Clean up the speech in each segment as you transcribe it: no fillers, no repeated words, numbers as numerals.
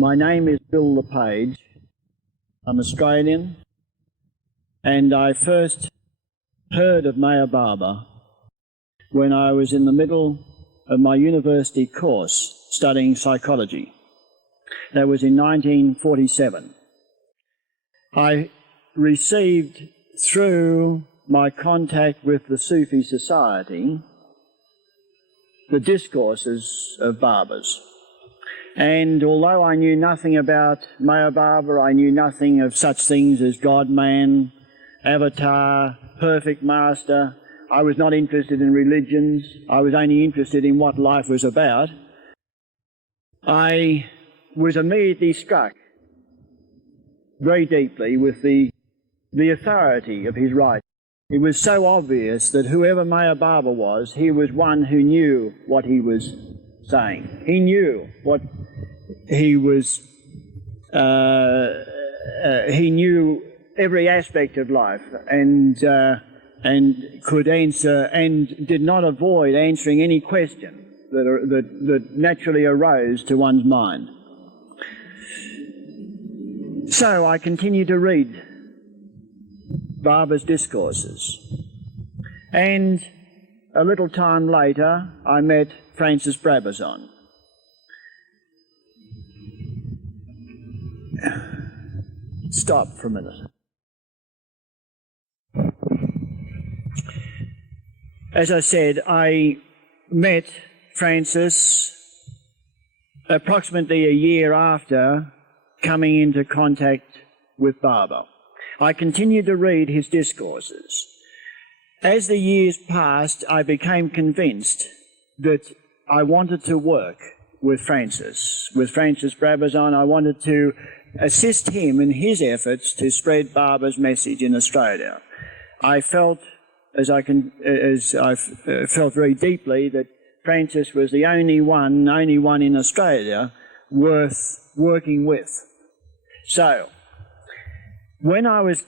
My name is Bill LePage. I'm Australian, and I first heard of Meher Baba when I was in the middle of my university course studying psychology. That was in 1947. I received, through my contact with the Sufi Society, the discourses of Babas. And although I knew nothing about Meher Baba, I knew nothing of such things as God-man, avatar, perfect master. I was not interested in religions. I was only interested in what life was about. I was immediately struck very deeply with the authority of his writing. It was so obvious that whoever Meher Baba was, he was one who knew what he was saying. He knew what he was, he knew every aspect of life and could answer and did not avoid answering any question that naturally arose to one's mind. So I continued to read Baba's discourses, and a little time later I met Francis Brabazon. Stop for a minute. As I said, I met Francis approximately a year after coming into contact with Baba. I continued to read his discourses. As the years passed, I became convinced that I wanted to work with Francis Brabazon. I wanted to assist him in his efforts to spread Baba's message in Australia. I felt, felt very deeply that Francis was the only one in Australia worth working with. So, when I was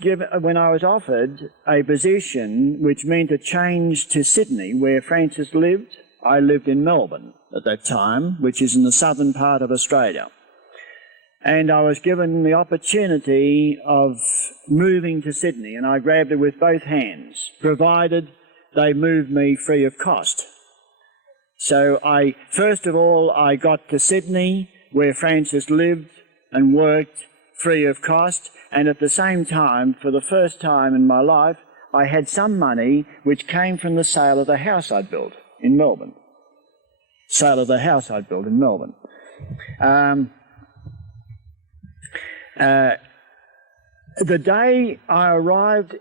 offered a position which meant a change to Sydney, where Francis lived, I lived in Melbourne at that time, which is in the southern part of Australia. And I was given the opportunity of moving to Sydney, and I grabbed it with both hands, provided they moved me free of cost. So first of all, I got to Sydney, where Francis lived and worked free of cost, and at the same time, for the first time in my life, I had some money which came from the sale of the house I'd built in Melbourne. The day I arrived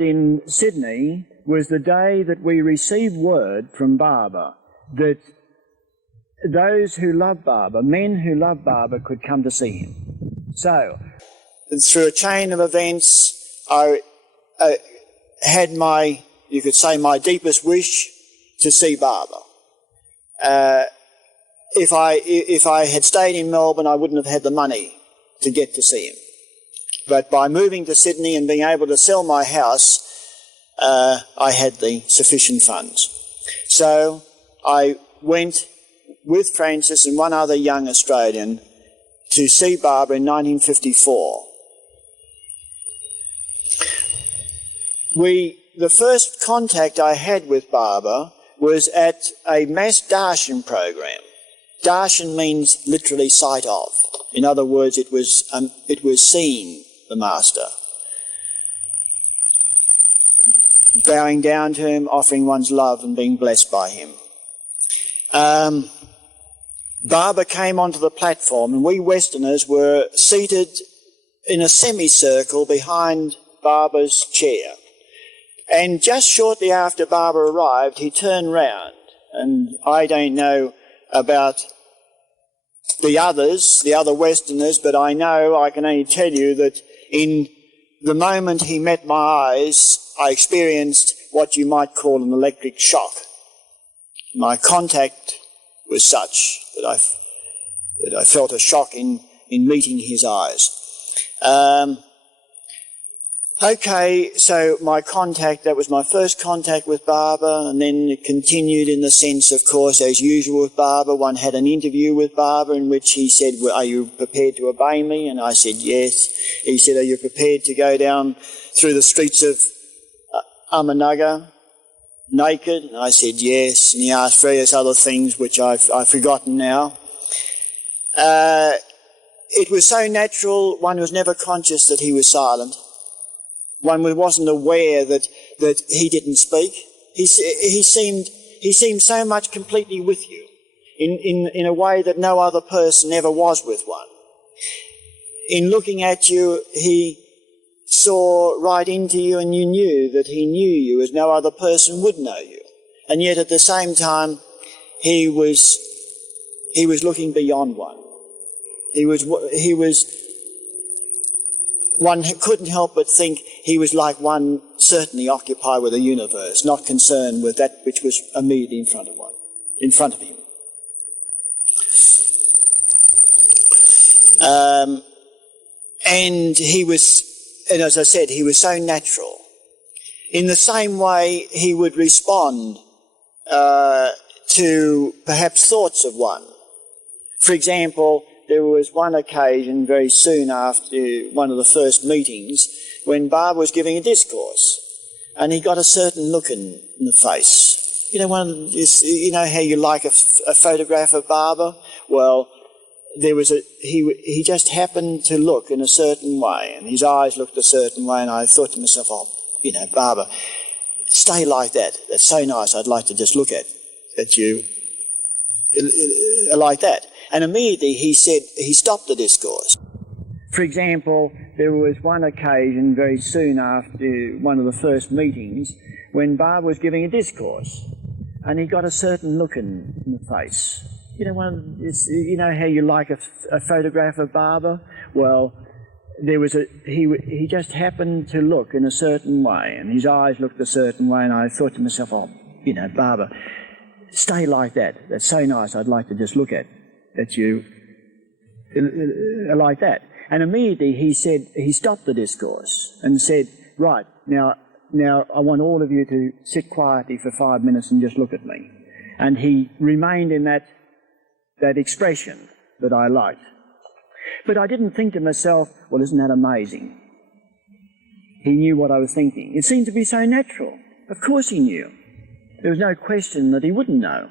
in Sydney was the day that we received word from Baba that those who love Baba, men who love Baba, could come to see him. So, through a chain of events, I had my deepest wish to see Baba. If I had stayed in Melbourne, I wouldn't have had the money to get to see him. But by moving to Sydney and being able to sell my house, I had the sufficient funds. So I went with Francis and one other young Australian to see Baba in 1954. The first contact I had with Baba was at a mass darshan program. Darshan means literally sight of. In other words, it was seeing the Master. Bowing down to him, offering one's love and being blessed by him. Baba came onto the platform and we Westerners were seated in a semicircle behind Baba's chair. And just shortly after Baba arrived, he turned round, and I don't know about the other Westerners, but I can only tell you that in the moment he met my eyes, I experienced what you might call an electric shock. My contact was such that I felt a shock in meeting his eyes. Okay, so my contact, that was my first contact with Baba, and then it continued in the sense, of course, as usual with Baba, one had an interview with Baba in which he said, well, are you prepared to obey me? And I said, yes. He said, are you prepared to go down through the streets of Amanaga naked? And I said, yes. And he asked various other things, which I've forgotten now. It was so natural, one was never conscious that he was silent. One wasn't aware that he didn't speak. He seemed so much completely with you in a way that no other person ever was with one. In looking at you, he saw right into you, and you knew that he knew you as no other person would know you. And yet at the same time, he was looking beyond one. One couldn't help but think he was like one certainly occupied with the universe, not concerned with that which was immediately in front of him. And as I said, he was so natural. In the same way, he would respond to perhaps thoughts of one. For example, there was one occasion very soon after one of the first meetings when Baba was giving a discourse, and he got a certain look in the face. You know how you like a photograph of Baba? Well, he just happened to look in a certain way, and his eyes looked a certain way, and I thought to myself, Baba, stay like that. That's so nice. I'd like to just look at you like that. And immediately he stopped the discourse. For example, there was one occasion very soon after one of the first meetings when Baba was giving a discourse, and he got a certain look in the face. You know how you like a photograph of Baba? Well, he just happened to look in a certain way, and his eyes looked a certain way, and I thought to myself, Baba, stay like that. That's so nice. I'd like to just look at you like that. And immediately he stopped the discourse and said, right, now I want all of you to sit quietly for 5 minutes and just look at me. And he remained in that expression that I liked. But I didn't think to myself, well, isn't that amazing? He knew what I was thinking. It seemed to be so natural. Of course he knew. There was no question that he wouldn't know.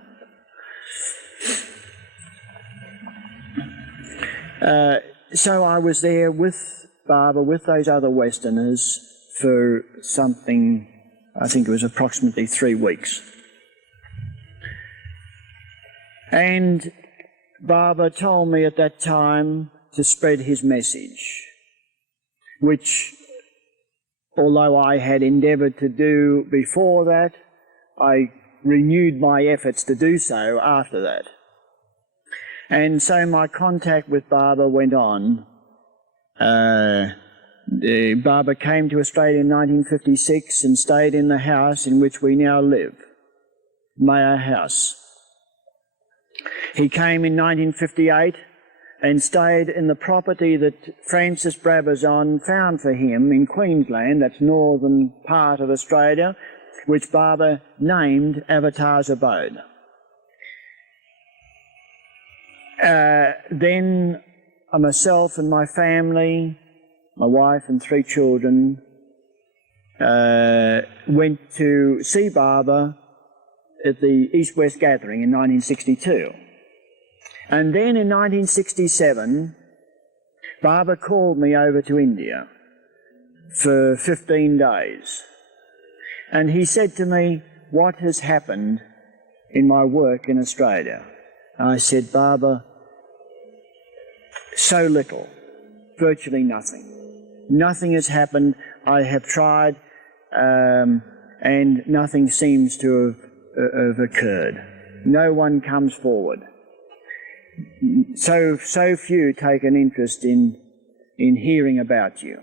So I was there with Baba, with those other Westerners, for something, I think it was approximately 3 weeks. And Baba told me at that time to spread his message, which, although I had endeavoured to do before that, I renewed my efforts to do so after that. And so my contact with Baba went on. Baba came to Australia in 1956 and stayed in the house in which we now live, Meher House. He came in 1958 and stayed in the property that Francis Brabazon found for him in Queensland, that's northern part of Australia, which Baba named Avatar's Abode. Then myself and my family, my wife and 3 children, went to see Baba at the East-West Gathering in 1962. And then in 1967, Baba called me over to India for 15 days. And he said to me, what has happened in my work in Australia? I said, Baba, so little, virtually nothing. Nothing has happened. I have tried, and nothing seems to have occurred. No one comes forward. So few take an interest in hearing about you.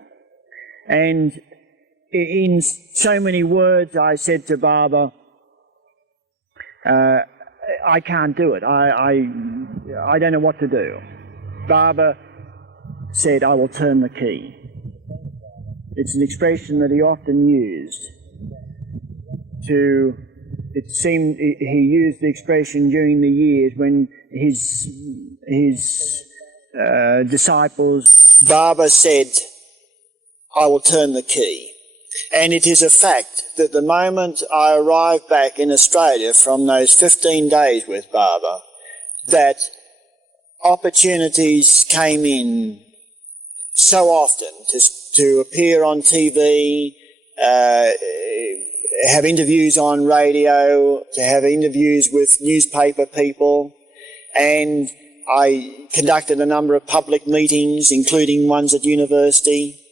And in so many words, I said to Baba, I can't do it. I don't know what to do. Baba said, I will turn the key. It's an expression that he often used. It seemed he used the expression during the years when his disciples. Baba said, "I will turn the key." And it is a fact that the moment I arrived back in Australia from those 15 days with Baba, that opportunities came in so often to appear on TV, have interviews on radio, to have interviews with newspaper people, and I conducted a number of public meetings, including ones at university.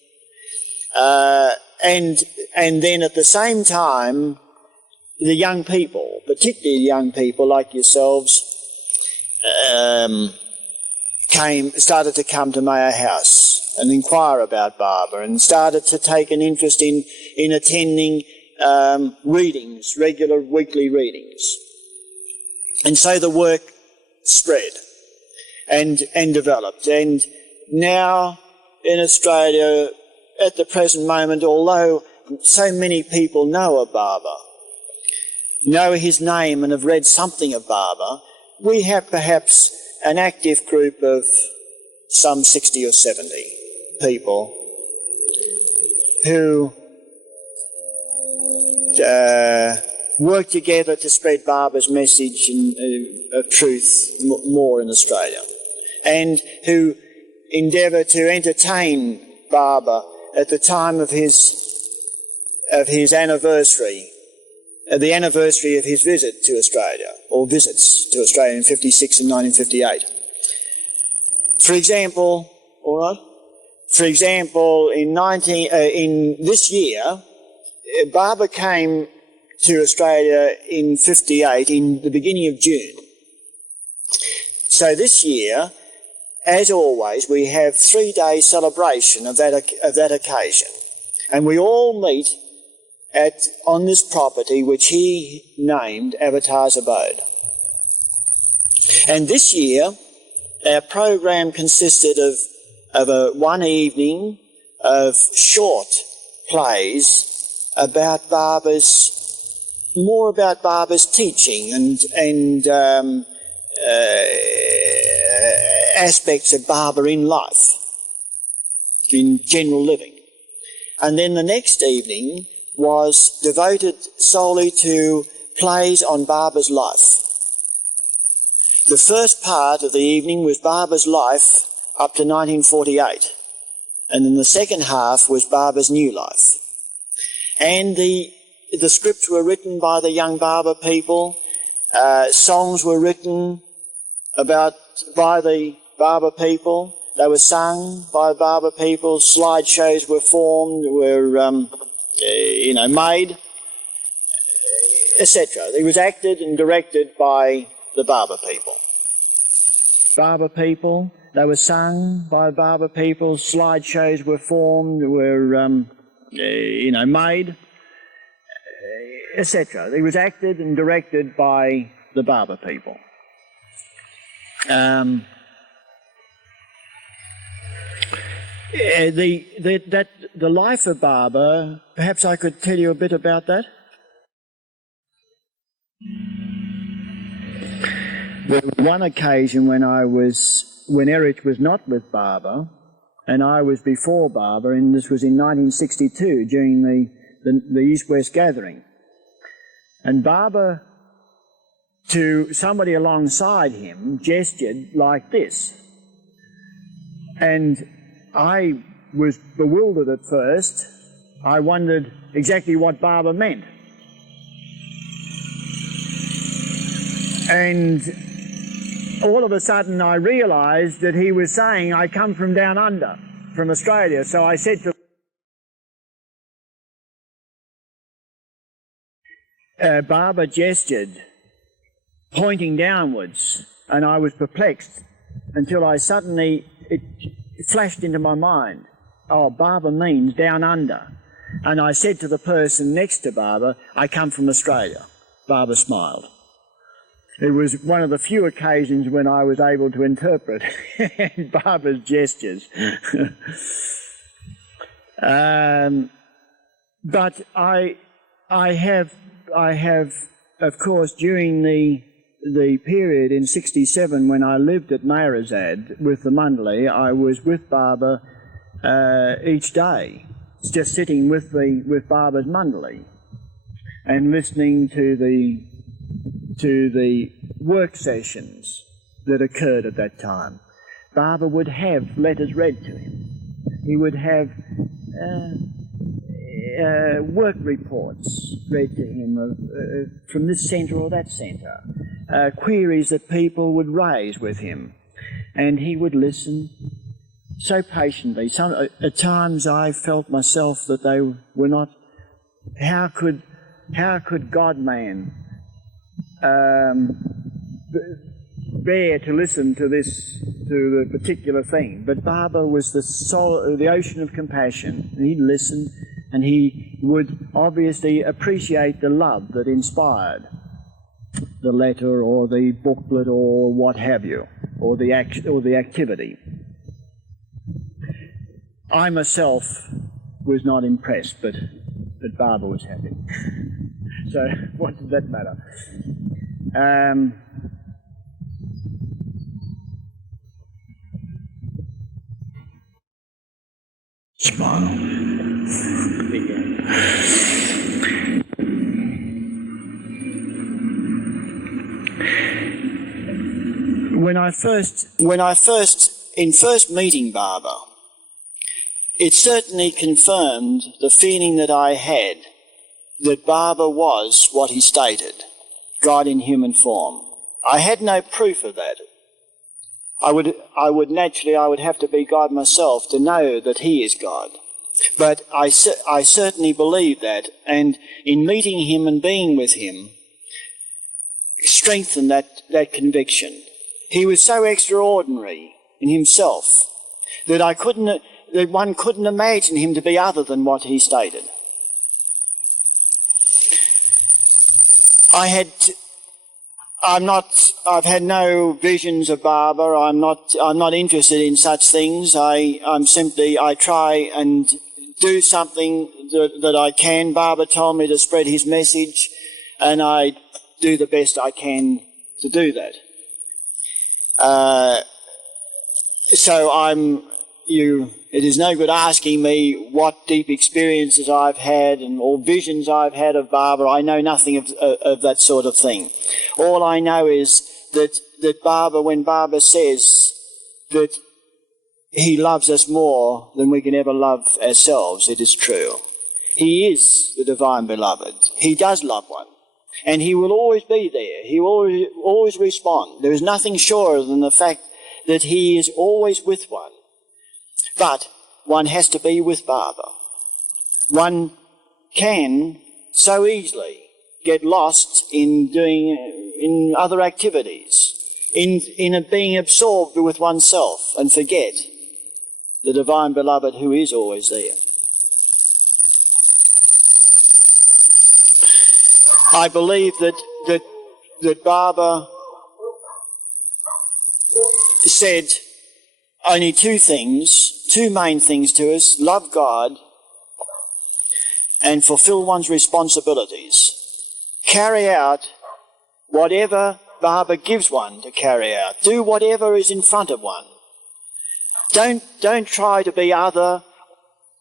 And then at the same time, the young people, particularly young people like yourselves, started to come to Meher House and inquire about Baba, and started to take an interest in attending readings, regular weekly readings. And so the work spread and developed. And now in Australia, at the present moment, although so many people know of Baba, know his name and have read something of Baba, we have perhaps an active group of some 60 or 70 people who work together to spread Baba's message of truth more in Australia, and who endeavour to entertain Baba at the time of his anniversary, the anniversary of his visit to Australia, or visits to Australia in 56 and 1958. For example, in this year, Baba came to Australia in 58, in the beginning of June. So this year, as always, we have 3-day celebration of that occasion, and we all meet on this property which he named Avatar's Abode. And this year, our program consisted of one evening of short plays about more about Baba's teaching and aspects of Baba in life, in general living. And then the next evening was devoted solely to plays on Baba's life. The first part of the evening was Baba's life up to 1948, and then the second half was Baba's new life. And the scripts were written by the young Baba people, songs were written by the Baba people, they were sung by Baba people, slideshows were formed, were made, etc. It was acted and directed by the Baba people. Baba people, they were sung by Baba people, slideshows were formed, were made, etc. It was acted and directed by the Baba people. The life of Baba, perhaps I could tell you a bit about that. There was one occasion when Erich was not with Baba, and I was before Baba, and this was in 1962 during the East-West gathering. And Baba, to somebody alongside him, gestured like this. And I was bewildered at first. I wondered exactly what Baba meant. And all of a sudden I realised that he was saying, "I come from down under, from Australia." So I said to Baba gestured, pointing downwards, and I was perplexed until it flashed into my mind. Oh, Baba means down under. And I said to the person next to Baba, "I come from Australia." Baba smiled. It was one of the few occasions when I was able to interpret Baba's gestures. But I have, of course, during the period in '67 when I lived at Meherazad with the Mandali, I was with Baba each day, just sitting with Baba's Mandali and listening to the work sessions that occurred at that time. Baba would have letters read to him. He would have work reports read to him from this centre or that centre, queries that people would raise with him, and he would listen so patiently. At times I felt myself that they were not. How could God-man bear to listen to the particular thing? But Baba was the ocean of compassion. He'd listen, and he would obviously appreciate the love that inspired the letter or the booklet or what have you, or the activity. I myself was not impressed, but Baba was happy. So what does that matter? Smile. In first meeting Baba, it certainly confirmed the feeling that I had that Baba was what he stated, God in human form. I had no proof of that. I would have to be God myself to know that he is God. But I certainly believe that, and in meeting him and being with him, strengthened that conviction. He was so extraordinary in himself that one couldn't imagine him to be other than what he stated. I've had no visions of Baba. I'm not interested in such things. I try and do something that I can. Baba told me to spread his message, and I do the best I can to do that. It is no good asking me what deep experiences I've had or visions I've had of Baba. I know nothing of that sort of thing. All I know is that Baba, when Baba says that he loves us more than we can ever love ourselves, it is true. He is the divine beloved. He does love one. And he will always be there. He will always respond. There is nothing surer than the fact that he is always with one. But one has to be with Baba. One can so easily get lost in other activities, in being absorbed with oneself and forget the divine beloved who is always there. I believe that Baba said only two main things to us: love God and fulfill one's responsibilities. Carry out whatever Baba gives one to carry out. Do whatever is in front of one. Don't try to be other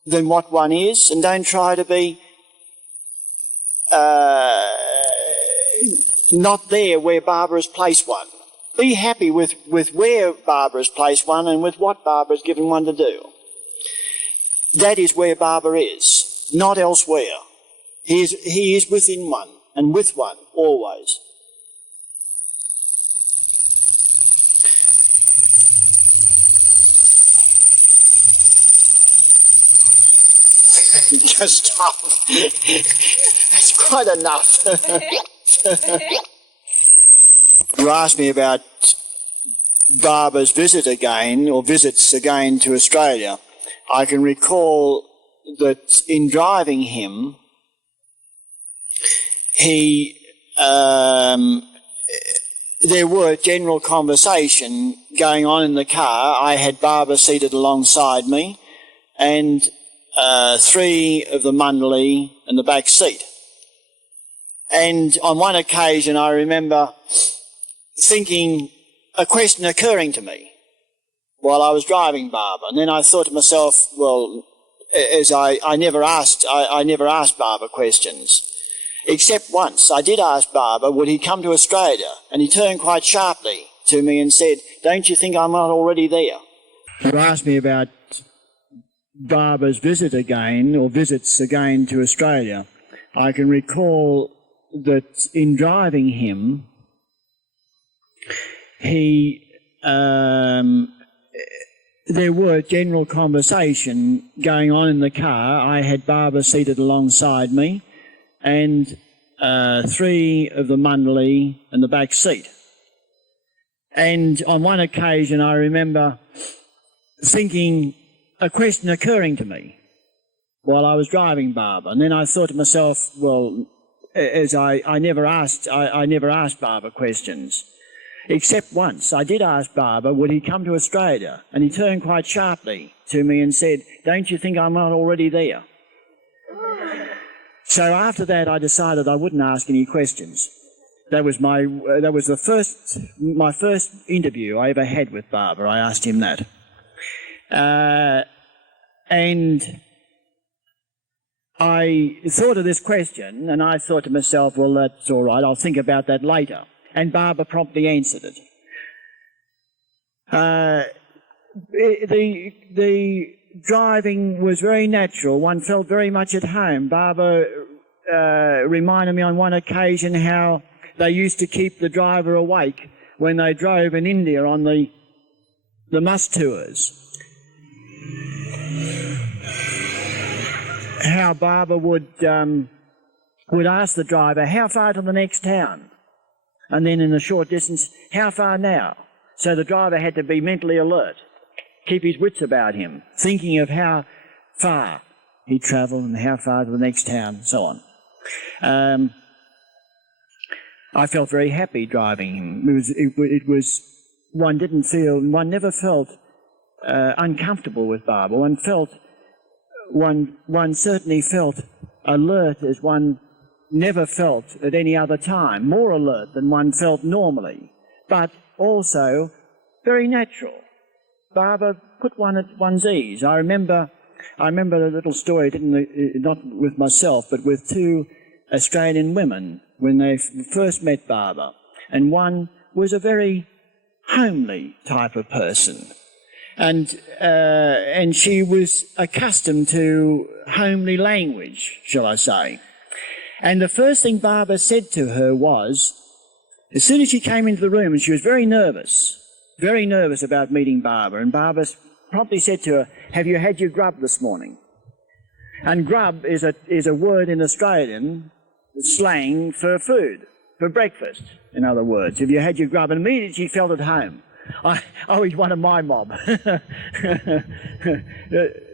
than what one is, and don't try to be not there where Baba has placed one. Be happy with where Baba has placed one and with what Baba has given one to do. That is where Baba is, not elsewhere. He is within one and with one always. Just stop. That's quite enough. You asked me about Baba's visits again to Australia. I can recall that in driving him, there were general conversation going on in the car. I had Baba seated alongside me, and three of the Mandali and the back seat. And on one occasion I remember thinking, a question occurring to me while I was driving Barbara, and then I thought to myself, well, as I never asked Barbara questions, except once. I did ask Barbara, would he come to Australia? And he turned quite sharply to me and said, don't you think I'm not already there? You asked me about Barbara's visit again, or visits again to Australia. I can recall that in driving him, there were general conversation going on in the car. I had Barbara seated alongside me, and three of the Mandali and the back seat. And on one occasion I remember thinking, a question occurring to me while I was driving Barbara, and then I thought to myself, well, as I never asked Barbara questions, except once. I did ask Barbara, would he come to Australia? And he turned quite sharply to me and said, don't you think I'm not already there? So after that I decided I wouldn't ask any questions. That was my first interview I ever had with Barbara. I asked him that. And I thought of this question, and I thought to myself, well, that's all right, I'll think about that later. And Barbara promptly answered it. The driving was very natural. One felt very much at home. Barbara reminded me on one occasion how they used to keep the driver awake when they drove in India on the must tours. How Barbara would ask the driver, how far to the next town? And then in a short distance, how far now? So the driver had to be mentally alert, keep his wits about him, thinking of how far he'd travel and how far to the next town, and so on. I felt very happy driving him. One never felt uncomfortable with Barbara. One certainly felt alert as one never felt at any other time, more alert than one felt normally, but also very natural. Barbara put one at one's ease. I remember a little story, not with myself, but with two Australian women when they first met Barbara, and one was a very homely type of person, and she was accustomed to homely language, shall I say. And the first thing Barbara said to her was, as soon as she came into the room, and she was very nervous about meeting Barbara, and Barbara promptly said to her, have you had your grub this morning? And grub is a word in Australian slang for food, for breakfast, in other words. Have you had your grub? And immediately she felt at home. I was one of my mob.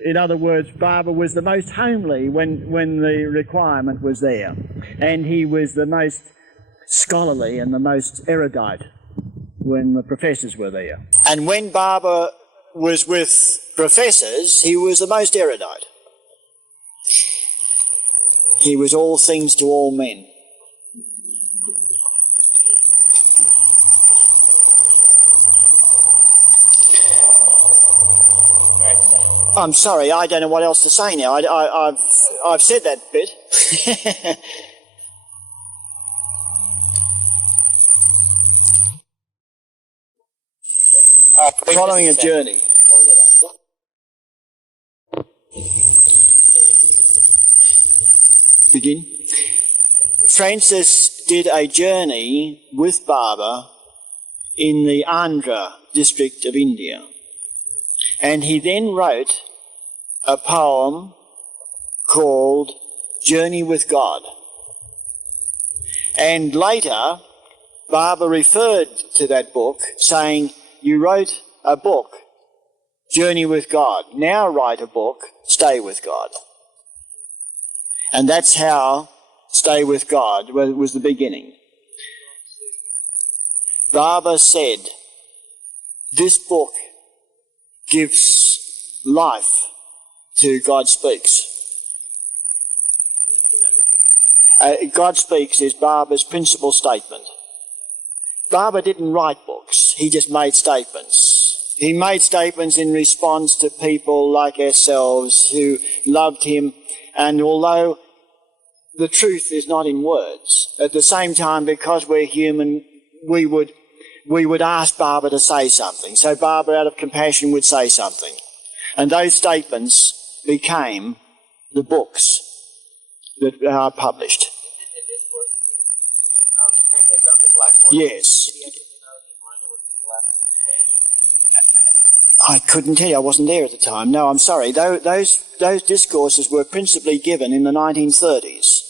In other words, Barbara was the most homely when the requirement was there, and he was the most scholarly and the most erudite when the professors were there. And when Barbara was with professors, he was the most erudite. He was all things to all men. I'm sorry, I don't know what else to say now. I've said that bit. Following a journey. Begin. Francis did a journey with Barbara in the Andhra district of India. And he then wrote a poem called Journey with God. And later, Barbara referred to that book, saying, you wrote a book, Journey with God. Now write a book, Stay with God. And that's how Stay with God was the beginning. Barbara said, this book gives life to God Speaks. God Speaks is Barber's principal statement. Barber didn't write books, he just made statements. He made statements in response to people like ourselves who loved him, and although the truth is not in words, at the same time, because we're human, we would ask Barber to say something. So Barber, out of compassion, would say something. And those statements became the books that are published. Yes. I couldn't tell you, I wasn't there at the time. No, I'm sorry. Those discourses were principally given in the 1930s.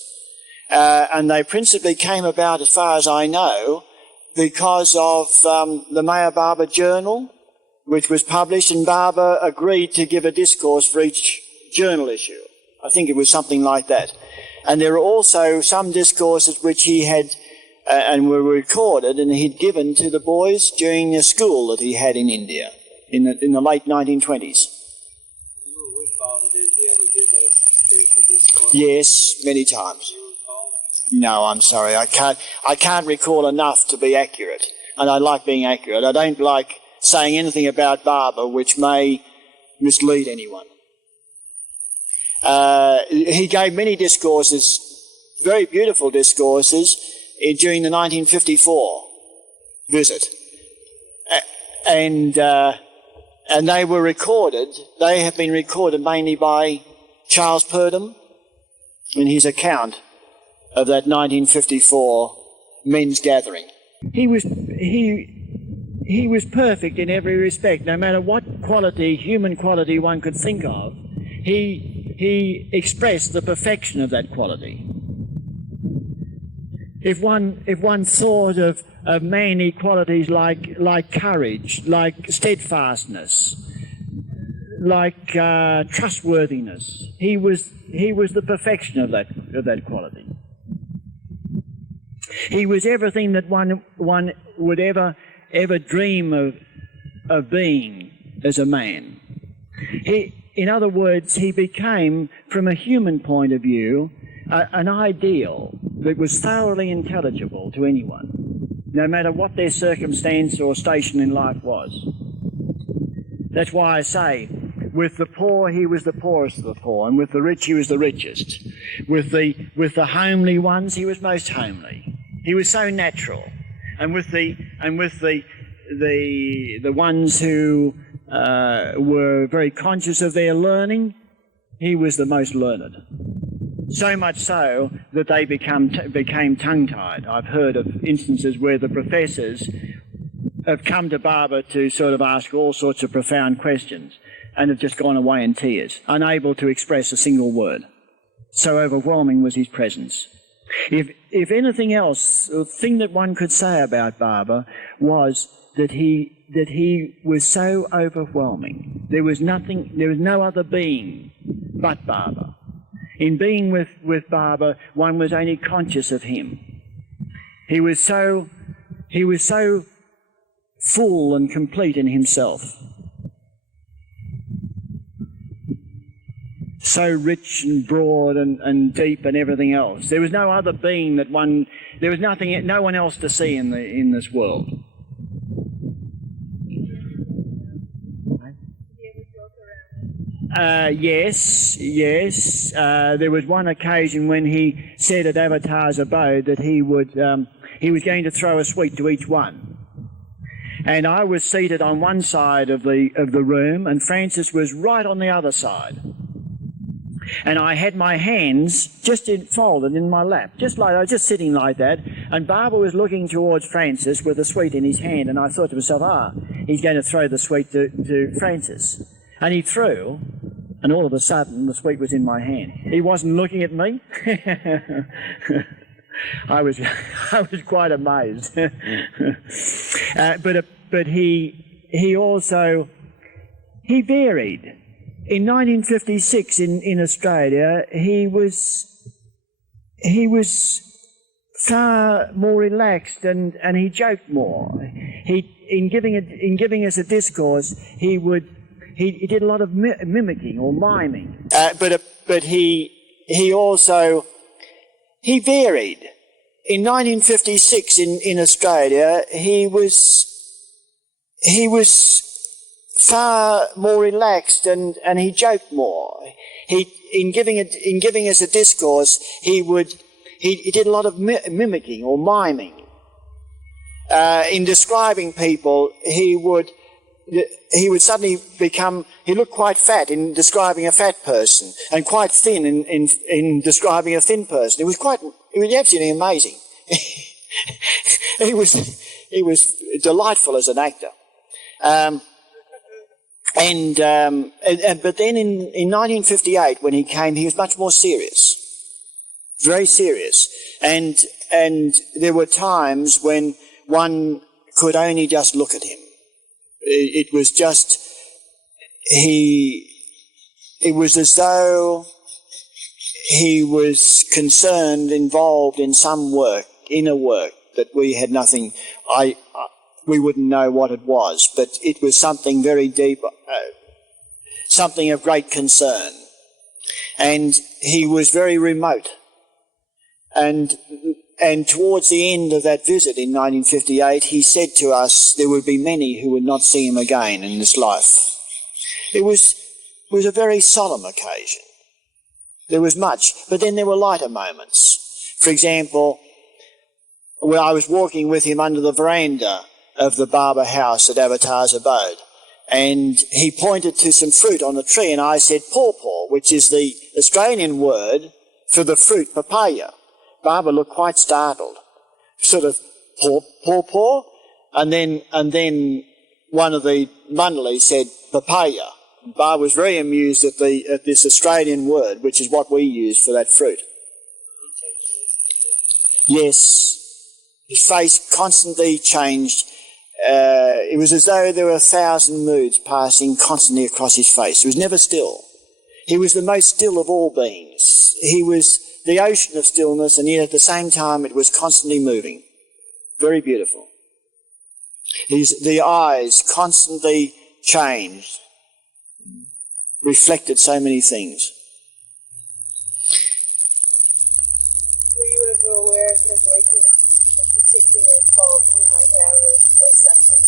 And they principally came about, as far as I know, because of the Meher Baba journal, which was published, and Barber agreed to give a discourse for each journal issue. I think it was something like that. And there are also some discourses which he had and were recorded and he'd given to the boys during a school that he had in India in the late 1920s. Did he ever give a spiritual discourse? Yes, many times. No, I'm sorry. I can't recall enough to be accurate. And I like being accurate. I don't like saying anything about Barber which may mislead anyone. He gave many discourses, very beautiful discourses, during the 1954 visit. And they were recorded. They have been recorded mainly by Charles Purdom in his account of that 1954 men's gathering. He was perfect in every respect. No matter what quality, human quality, one could think of, he expressed the perfection of that quality. If one thought of manly qualities like courage, like steadfastness, like trustworthiness, he was the perfection of that quality. He was everything that one would ever dream of being as a man. In other words, he became, from a human point of view, an ideal that was thoroughly intelligible to anyone, no matter what their circumstance or station in life was. That's why I say, with the poor, he was the poorest of the poor, and with the rich, he was the richest. With the homely ones, he was most homely. He was so natural, and with the ones who were very conscious of their learning, he was the most learned. So much so that they became tongue-tied. I've heard of instances where the professors have come to Barber to sort of ask all sorts of profound questions and have just gone away in tears, unable to express a single word. So overwhelming was his presence. If anything else, the thing that one could say about Barber was that he was so overwhelming. There was no other being but Barber. In being with Barber, one was only conscious of him. He was so full and complete in himself. So rich and broad and deep and everything else. There was no other being that there was no one else to see in this world. Yes. There was one occasion when he said at Avatar's abode that he was going to throw a sweet to each one. And I was seated on one side of the room, and Francis was right on the other side. And I had my hands just folded in my lap, just like I was just sitting like that. And Barber was looking towards Francis with a sweet in his hand, and I thought to myself, he's going to throw the sweet to Francis. And he threw, and all of a sudden the sweet was in my hand. He wasn't looking at me. I was quite amazed. But he also varied. In 1956 in Australia, he was far more relaxed and he joked more. In giving us a discourse, he did a lot of mimicking or miming. But he also varied. In 1956 in Australia, he was far more relaxed and he joked more. In giving us a discourse, he did a lot of mimicking or miming. In describing people, he would suddenly become, he looked quite fat in describing a fat person and quite thin in describing a thin person. It was absolutely amazing. He was delightful as an actor. But then in 1958, when he came, he was much more serious, very serious. And there were times when one could only just look at him. It was just, it was as though he was concerned, involved in some work, inner work, that we had nothing, we wouldn't know what it was, but it was something very deep, something of great concern. And he was very remote. And towards the end of that visit in 1958, he said to us there would be many who would not see him again in this life. It was a very solemn occasion. There was much, but then there were lighter moments. For example, when I was walking with him under the veranda of the Barber house at Avatar's abode, and he pointed to some fruit on the tree, and I said pawpaw, which is the Australian word for the fruit papaya. Barber looked quite startled, sort of pawpaw, and then one of the Mandali said papaya. Barber was very amused at this Australian word, which is what we use for that fruit. Yes, his face constantly changed. It was as though there were 1,000 moods passing constantly across his face. He was never still. He was the most still of all beings. He was the ocean of stillness, and yet at the same time it was constantly moving. Very beautiful. The eyes constantly changed, reflected so many things. Were you ever aware of him working on a particular fault he might have or something?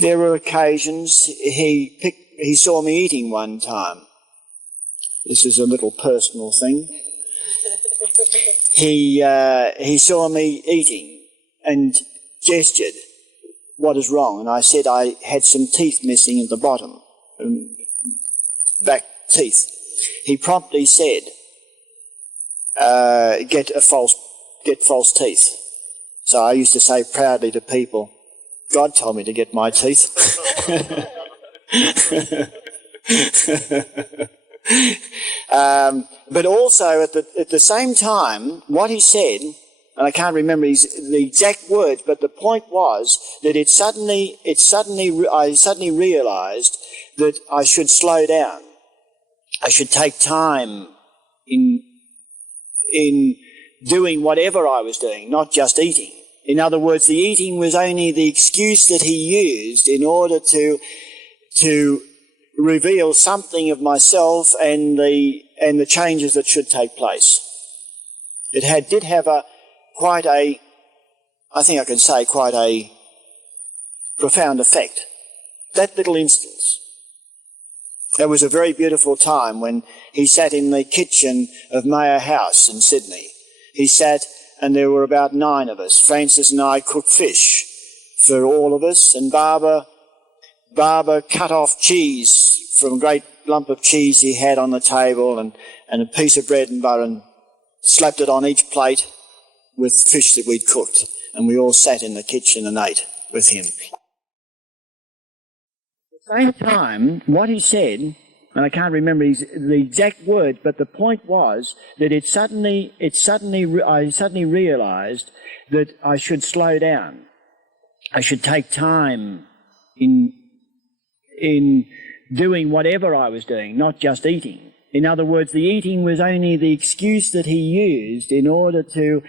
There were occasions he saw me eating one time. This is a little personal thing. He saw me eating and gestured, "What is wrong?" And I said I had some teeth missing at the bottom, back teeth. He promptly said, get false teeth. So I used to say proudly to people, God told me to get my teeth. But also at the same time, what he said, and I can't remember the exact words, but the point was that I suddenly realised that I should slow down. I should take time in doing whatever I was doing, not just eating. In other words, the eating was only the excuse that he used in order to reveal something of myself and the changes that should take place. It did have quite a profound effect. That little instance. There was a very beautiful time when he sat in the kitchen of Meher House in Sydney. He sat, and there were about 9 of us. Francis and I cooked fish for all of us, and Barber cut off cheese from a great lump of cheese he had on the table and a piece of bread and butter, and slapped it on each plate with fish that we'd cooked. And we all sat in the kitchen and ate with him. At the same time, what he said, and I can't remember the exact word, but the point was that I suddenly realised that I should slow down. I should take time in doing whatever I was doing, not just eating. In other words, the eating was only the excuse that he used in order to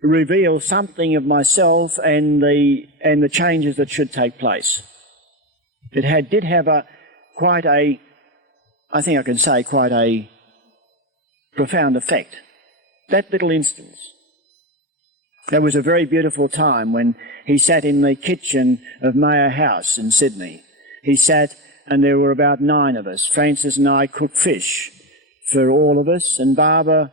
reveal something of myself and the changes that should take place. It did have quite a I think I can say, quite a profound effect. That little instance. That was a very beautiful time when he sat in the kitchen of Mayer House in Sydney. He sat, and there were about 9 of us. Francis and I cooked fish for all of us, and Baba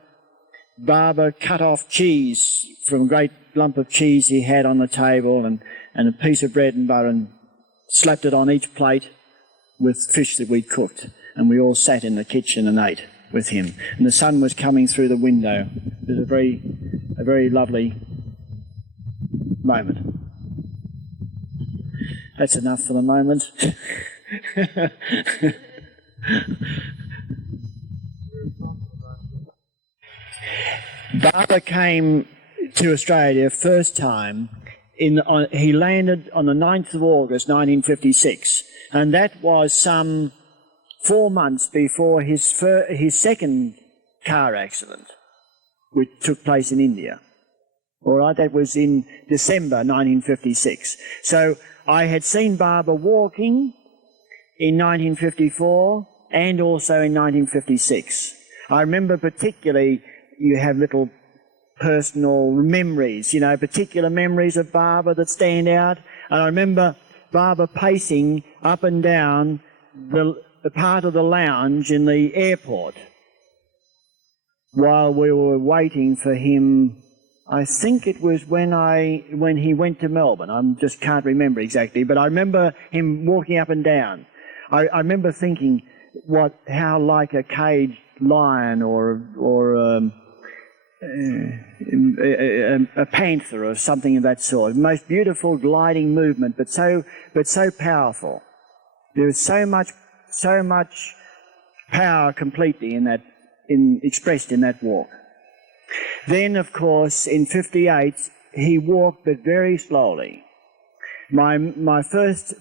cut off cheese from a great lump of cheese he had on the table, and a piece of bread and butter, and slapped it on each plate with fish that we'd cooked. And we all sat in the kitchen and ate with him. And the sun was coming through the window. It was a very lovely moment. That's enough for the moment. Baba came to Australia first time. He landed on the 9th of August 1956, and that was some 4 months before his second car accident, which took place in India. All right, that was in December 1956. So I had seen Baba walking in 1954 and also in 1956. I remember particularly, you have little personal memories, particular memories of Baba that stand out. And I remember Baba pacing up and down the part of the lounge in the airport while we were waiting for him. I think it was when he went to Melbourne. I just can't remember exactly, but I remember him walking up and down. I remember thinking, how like a caged lion or a panther or something of that sort. Most beautiful gliding movement, but so powerful. There was so much power completely expressed in that walk. Then, of course, in 58, he walked, but very slowly. My first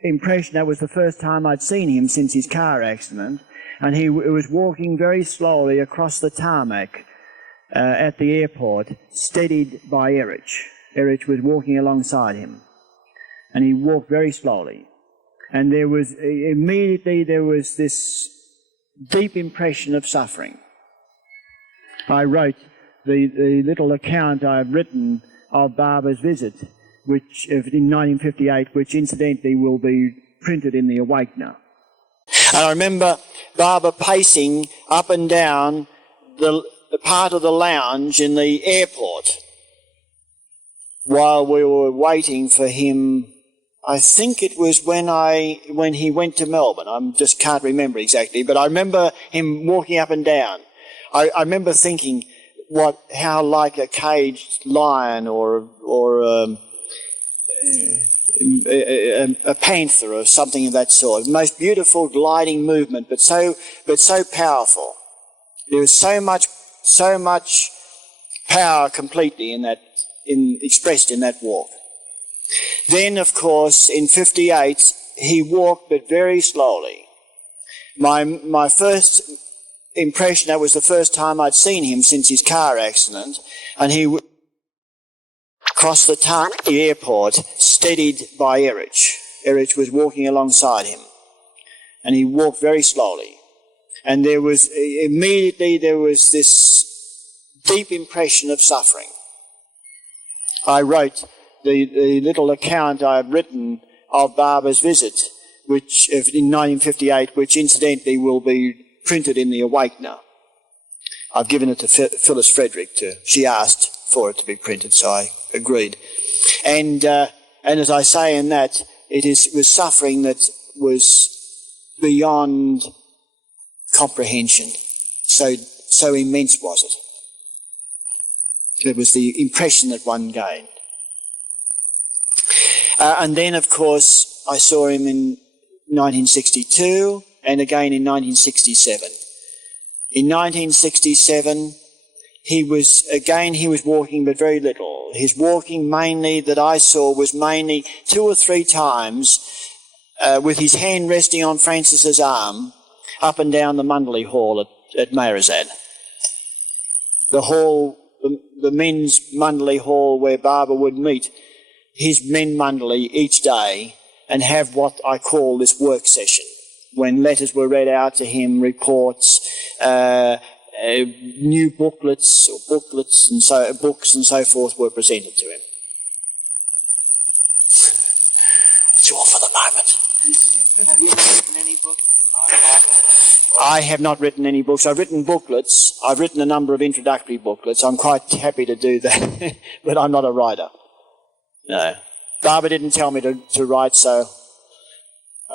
impression, that was the first time I'd seen him since his car accident, and he was walking very slowly across the tarmac at the airport, steadied by Erich. Erich was walking alongside him, and he walked very slowly. And immediately there was this deep impression of suffering. I wrote the little account I've written of Baba's visit, which in 1958, which incidentally will be printed in the Awakener. And I remember Baba pacing up and down the part of the lounge in the airport while we were waiting for him. I think it was when he went to Melbourne. I just can't remember exactly, but I remember him walking up and down. I remember thinking, how like a caged lion or a panther or something of that sort. Most beautiful gliding movement, but so powerful. There was so much power completely expressed in that walk. Then, of course, in 58, he walked, but very slowly. My first impression, that was the first time I'd seen him since his car accident, and he crossed the airport, steadied by Erich. Erich was walking alongside him, and he walked very slowly. And immediately there was this deep impression of suffering. I wrote the little account I've written of Baba's visit, which in 1958, which incidentally will be printed in the Awakener. I've given it to Phyllis Frederick. She asked for it to be printed, so I agreed. And as I say in that, it was suffering that was beyond comprehension. So immense was it. It was the impression that one gained. And then, of course, I saw him in 1962 and again in 1967. In 1967, he was walking, but very little. His walking mainly that I saw was mainly 2 or 3 times with his hand resting on Francis's arm up and down the Mandali Hall at Meherzad. The hall, the men's Mandali Hall where Baba would meet his men Mandali each day and have what I call this work session, when letters were read out to him, reports, new booklets and books and so forth were presented to him. That's all for the moment. Have you written any books on Baba? I have not written any books. I've written booklets. I've written a number of introductory booklets. I'm quite happy to do that, but I'm not a writer. No. Baba didn't tell me to write, so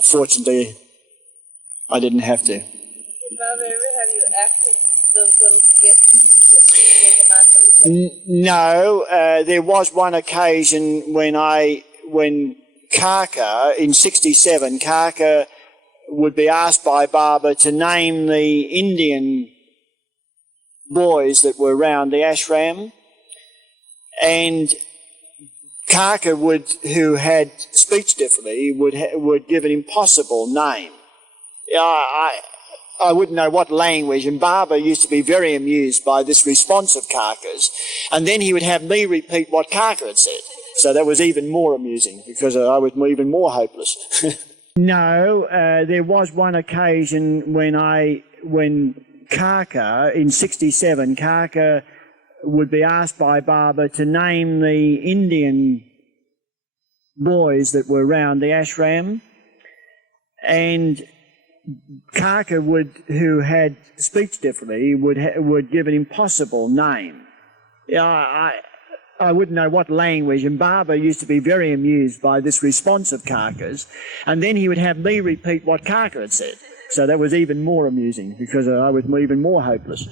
fortunately I didn't have to. Did Baba ever have you acting those little skits that you make a Mandali? No, there was one occasion when Karka, in 1967, Karka would be asked by Baba to name the Indian boys that were around the ashram, and Karka who had speech difficulty, would give an impossible name. I wouldn't know what language, and Baba used to be very amused by this response of Karka's, and then he would have me repeat what Karka had said. So that was even more amusing, because I was even more hopeless. No, there was one occasion when Karka, in 1967, Karka would be asked by Baba to name the Indian boys that were around the ashram, and Karka who had speech difficulty, would give an impossible name. I wouldn't know what language, and Baba used to be very amused by this response of Karka's, and then he would have me repeat what Karka had said. So that was even more amusing, because I was even more hopeless.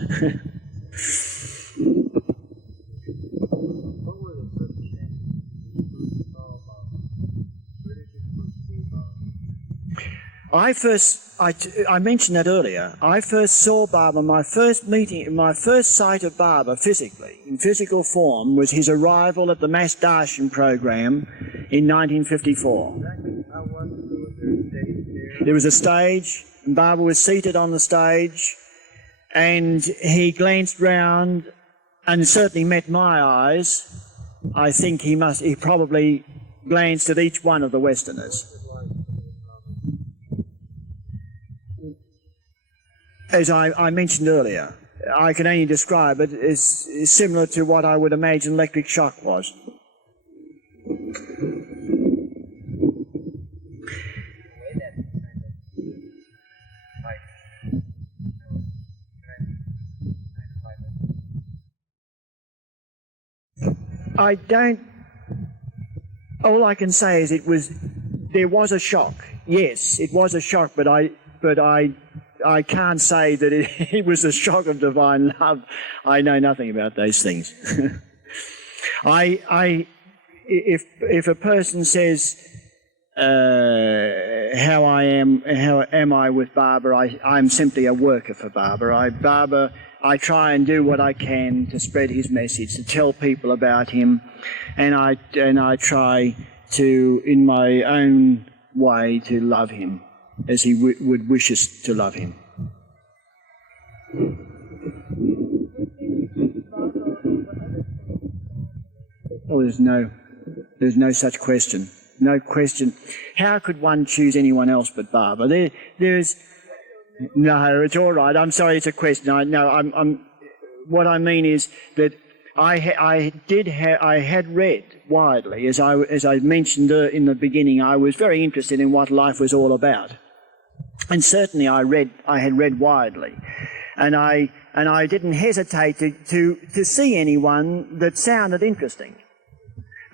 I mentioned that earlier. I first saw Baba, my first sight of Baba physically, in physical form, was his arrival at the Mass Darshan program in 1954. There was a stage, and Baba was seated on the stage, and he glanced round and certainly met my eyes. I think he probably glanced at each one of the Westerners. As I mentioned earlier, I can only describe it as similar to what I would imagine electric shock was. All I can say is there was a shock. Yes, it was a shock, but I can't say that it was a shock of divine love. I know nothing about those things. If a person says, how am I with Baba, I'm simply a worker for Baba. I try and do what I can to spread his message, to tell people about him, and I try to, in my own way, to love him as he would wish us to love him. Oh, there's no such question. No question. How could one choose anyone else but Baba? No, it's all right. I'm sorry, it's a question. What I mean is that I had read widely, as I mentioned in the beginning. I was very interested in what life was all about. And certainly I had read widely, and I didn't hesitate to see anyone that sounded interesting,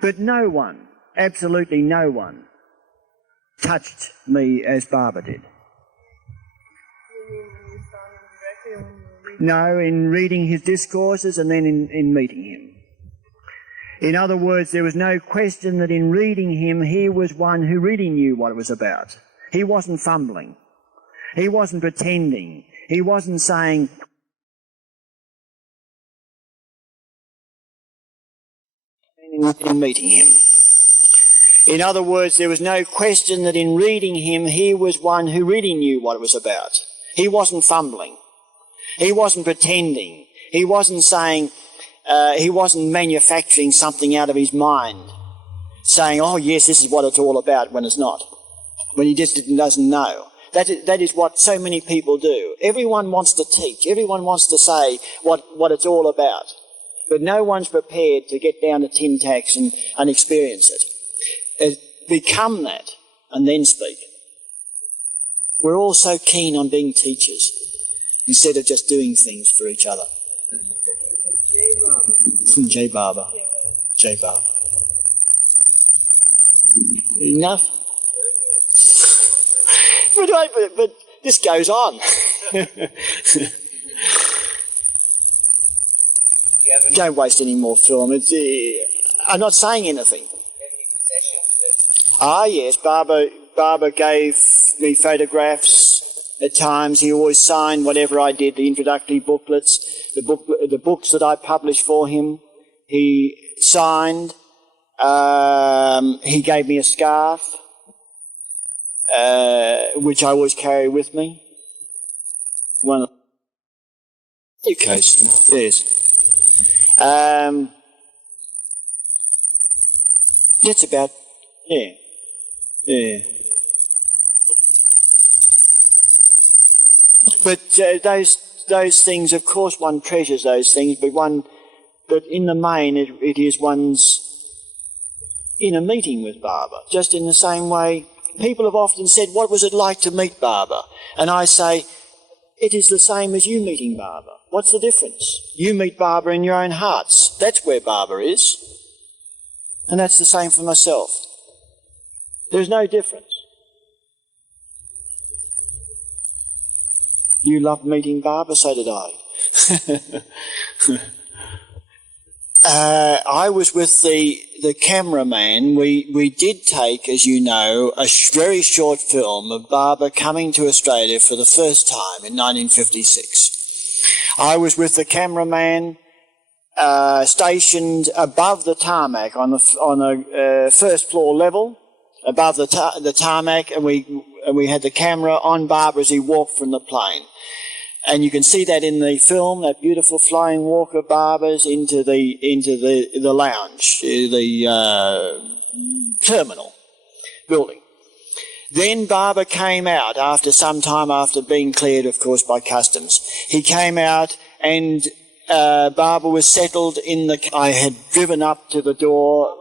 but no one, absolutely no one, touched me as Baba did. No, in reading his discourses and then in meeting him. In other words, there was no question that in reading him, he was one who really knew what it was about. He wasn't fumbling. He wasn't pretending. He wasn't saying, in meeting him. In other words, there was no question that in reading him, he was one who really knew what it was about. He wasn't fumbling. He wasn't pretending. He wasn't saying, he wasn't manufacturing something out of his mind, saying, oh yes, this is what it's all about, when it's not, when he just doesn't know. That is what so many people do. Everyone wants to teach. Everyone wants to say what it's all about. But no one's prepared to get down to tin tacks and experience it. Become that and then speak. We're all so keen on being teachers instead of just doing things for each other. J. Baba. J. Baba. Enough? But this goes on. Don't waste any more film. I'm not saying anything. Yes, Baba gave me photographs at times. He always signed whatever I did, the introductory booklets, the books that I published for him. He signed. He gave me a scarf, which I always carry with me. One of the case, yes. That's about, yeah. But those things, of course, one treasures those things, but in the main, it is one's inner meeting with Baba. Just in the same way, people have often said, "What was it like to meet Baba?" And I say, it is the same as you meeting Baba. What's the difference? You meet Baba in your own hearts. That's where Baba is. And that's the same for myself. There's no difference. You loved meeting Baba, so did I. I was with the cameraman. We did take, as you know, a very short film of Baba coming to Australia for the first time in 1956. I was with the cameraman stationed above the tarmac on the first floor level, above the tarmac, and we had the camera on Baba as he walked from the plane. And you can see that in the film, that beautiful flying walk of Baba's into the lounge, the terminal building. Then Baba came out after some time, after being cleared, of course, by customs. He came out and Baba was settled I had driven up to the door.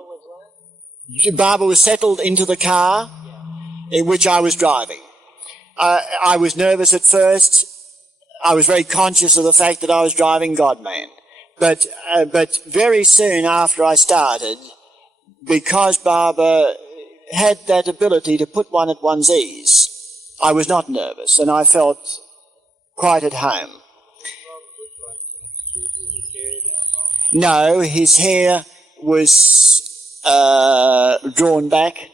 Baba was settled into the car in which I was driving. I was nervous at first. I was very conscious of the fact that I was driving God-man. But very soon after I started, because Baba had that ability to put one at one's ease, I was not nervous and I felt quite at home. No, his hair was drawn back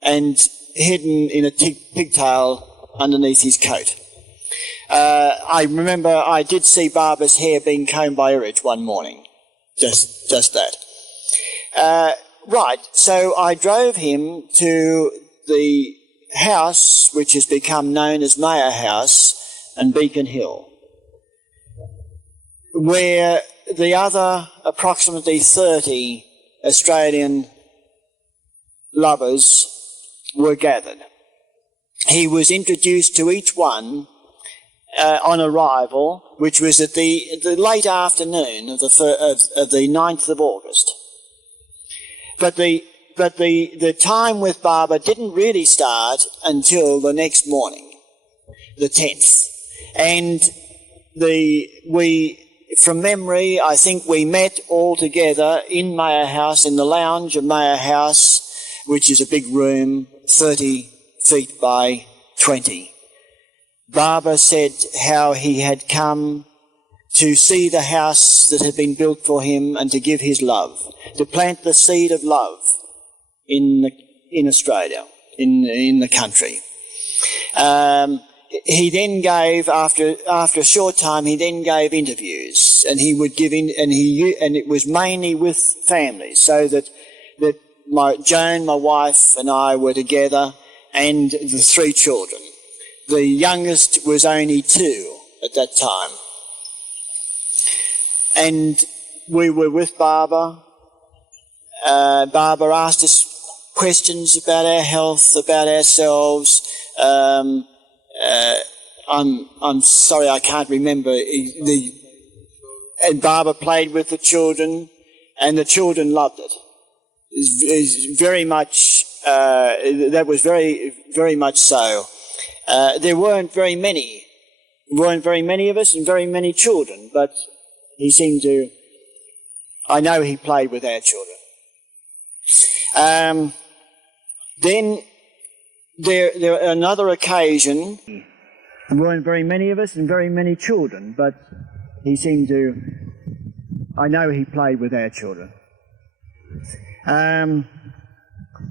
and hidden in a pigtail underneath his coat. I remember I did see Baba's hair being combed by Irwin one morning. Just that. Right, so I drove him to the house which has become known as Meher House and Beacon Hill, where the other approximately 30 Australian lovers were gathered. He was introduced to each one on arrival, which was at the late afternoon of the 9th of August. But the time with Baba didn't really start until the next morning, the 10th. And from memory, I think we met all together in Meher House, in the lounge of Meher House, which is a big room, 30 feet by 20. Baba said how he had come to see the house that had been built for him and to give his love, to plant the seed of love in Australia, in the country. He then gave, after a short time, he then gave interviews, and he would give and it was mainly with families, so that Joan, my wife, and I were together, and the 3 children. The youngest was only 2 at that time. And we were with Baba. Baba asked us questions about our health, about ourselves. I'm sorry, I can't remember. And Barbara played with the children, and the children loved it. Is very much. That was very, very much so. There weren't very many of us, and very many children. But he seemed to. I know he played with our children. Then there another occasion. There weren't very many of us, and very many children. But he seemed to. I know he played with our children.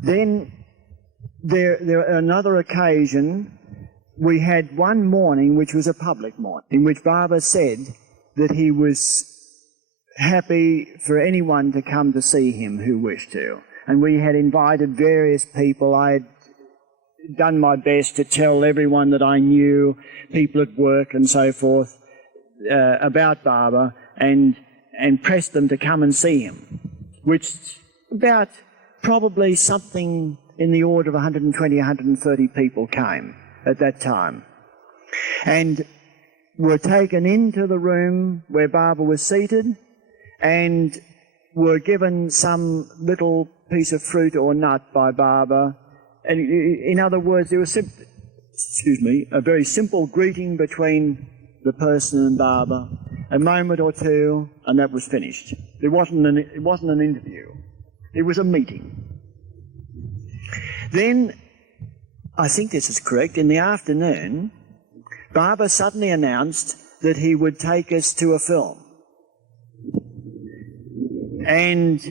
Then there another occasion, we had one morning which was a public morning, in which Barbara said that he was happy for anyone to come to see him who wished to. And we had invited various people. I had done my best to tell everyone that I knew, people at work and so forth, about Barbara, and pressed them to come and see him, which about probably something in the order of 120, 130 people came at that time, and were taken into the room where Barbara was seated and were given some little piece of fruit or nut by Barbara. And in other words, there was a very simple greeting between the person and Barbara, a moment or two, and that was finished. It wasn't an interview. It was a meeting. Then, I think this is correct, in the afternoon, Barbara suddenly announced that he would take us to a film. And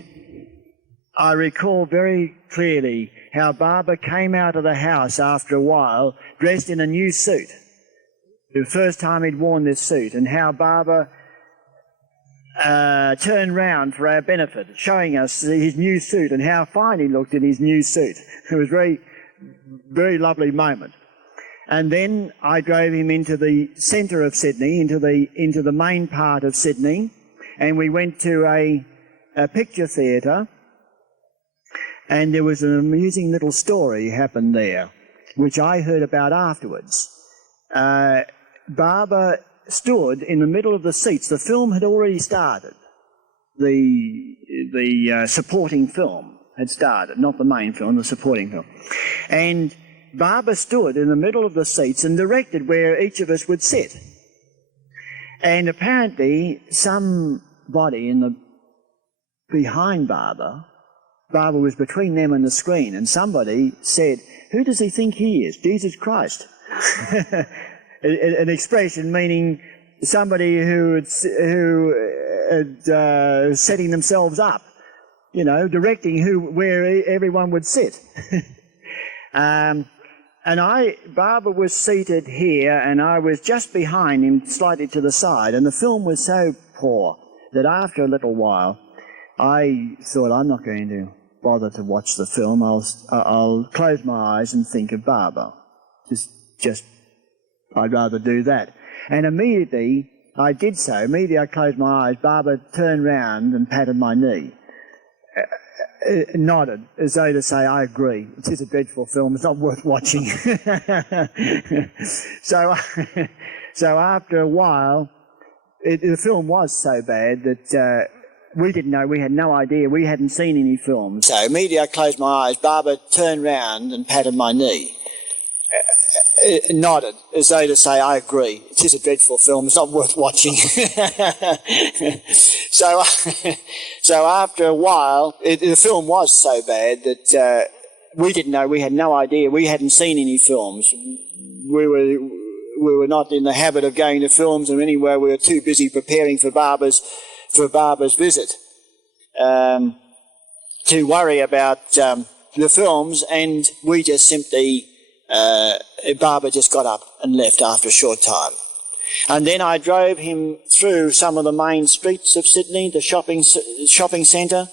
I recall very clearly how Barbara came out of the house after a while dressed in a new suit. The first time he'd worn this suit, and how Barbara turned round for our benefit, showing us his new suit and how fine he looked in his new suit. It was a very, very lovely moment. And then I drove him into the centre of Sydney, into the main part of Sydney, and we went to a picture theatre, and there was an amusing little story happened there, which I heard about afterwards. Barbara stood in the middle of the seats. The film had already started. The supporting film had started, not the main film, the supporting film. And Barbara stood in the middle of the seats and directed where each of us would sit. And apparently somebody behind Barbara was between them and the screen, and somebody said, "Who does he think he is? Jesus Christ." An expression meaning somebody who had setting themselves up, directing where everyone would sit. Barbara was seated here, and I was just behind him, slightly to the side, and the film was so poor that after a little while, I thought, I'm not going to bother to watch the film. I'll close my eyes and think of Barbara. I'd rather do that. And immediately I did so. Immediately I closed my eyes. Barbara turned round and patted my knee. Nodded, as though to say, I agree. It is a dreadful film. It's not worth watching. So after a while, the film was so bad that we didn't know. We had no idea. We hadn't seen any films. So immediately I closed my eyes. Barbara turned round and patted my knee. Nodded, as though to say, I agree. It is a dreadful film. It's not worth watching. So after a while, the film was so bad that we didn't know. We had no idea. We hadn't seen any films. We were not in the habit of going to films, and anyway, we were too busy preparing for Barbara's visit to worry about the films, and we just simply. Barbara just got up and left after a short time. And then I drove him through some of the main streets of Sydney, the shopping centre,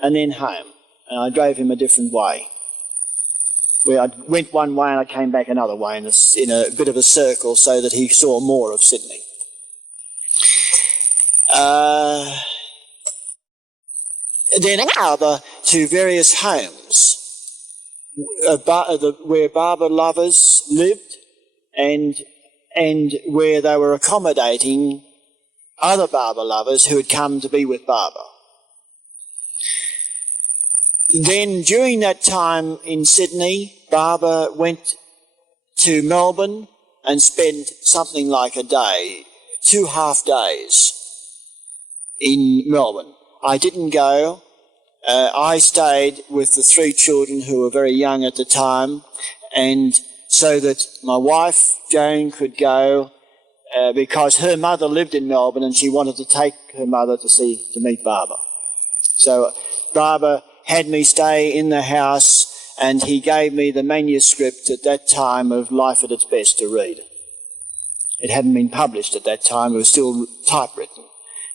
and then home. And I drove him a different way. Where I went one way and I came back another way in a bit of a circle so that he saw more of Sydney. Then to various homes where Barbara lovers lived, and where they were accommodating other Baba lovers who had come to be with Baba. Then during that time in Sydney, Baba went to Melbourne and spent something like a day, 2 half days in Melbourne. I didn't go. I stayed with the 3 children who were very young at the time, and so that my wife, Joan, could go because her mother lived in Melbourne and she wanted to take her mother to meet Baba. So Baba had me stay in the house, and he gave me the manuscript at that time of Life at its Best to read. It hadn't been published at that time, it was still typewritten,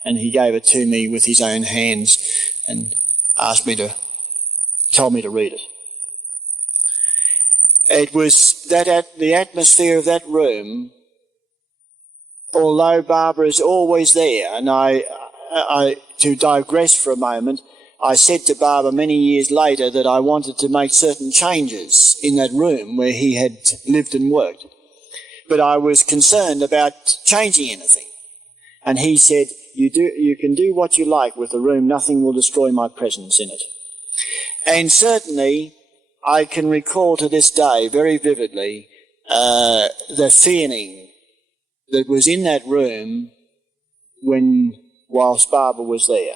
and he gave it to me with his own hands and told me to read it. It was the atmosphere of that room, although Baba is always there, and I to digress for a moment, I said to Baba many years later that I wanted to make certain changes in that room where he had lived and worked. But I was concerned about changing anything. And he said, you can do what you like with the room, nothing will destroy my presence in it. And certainly, I can recall to this day very vividly the feeling that was in that room whilst Baba was there.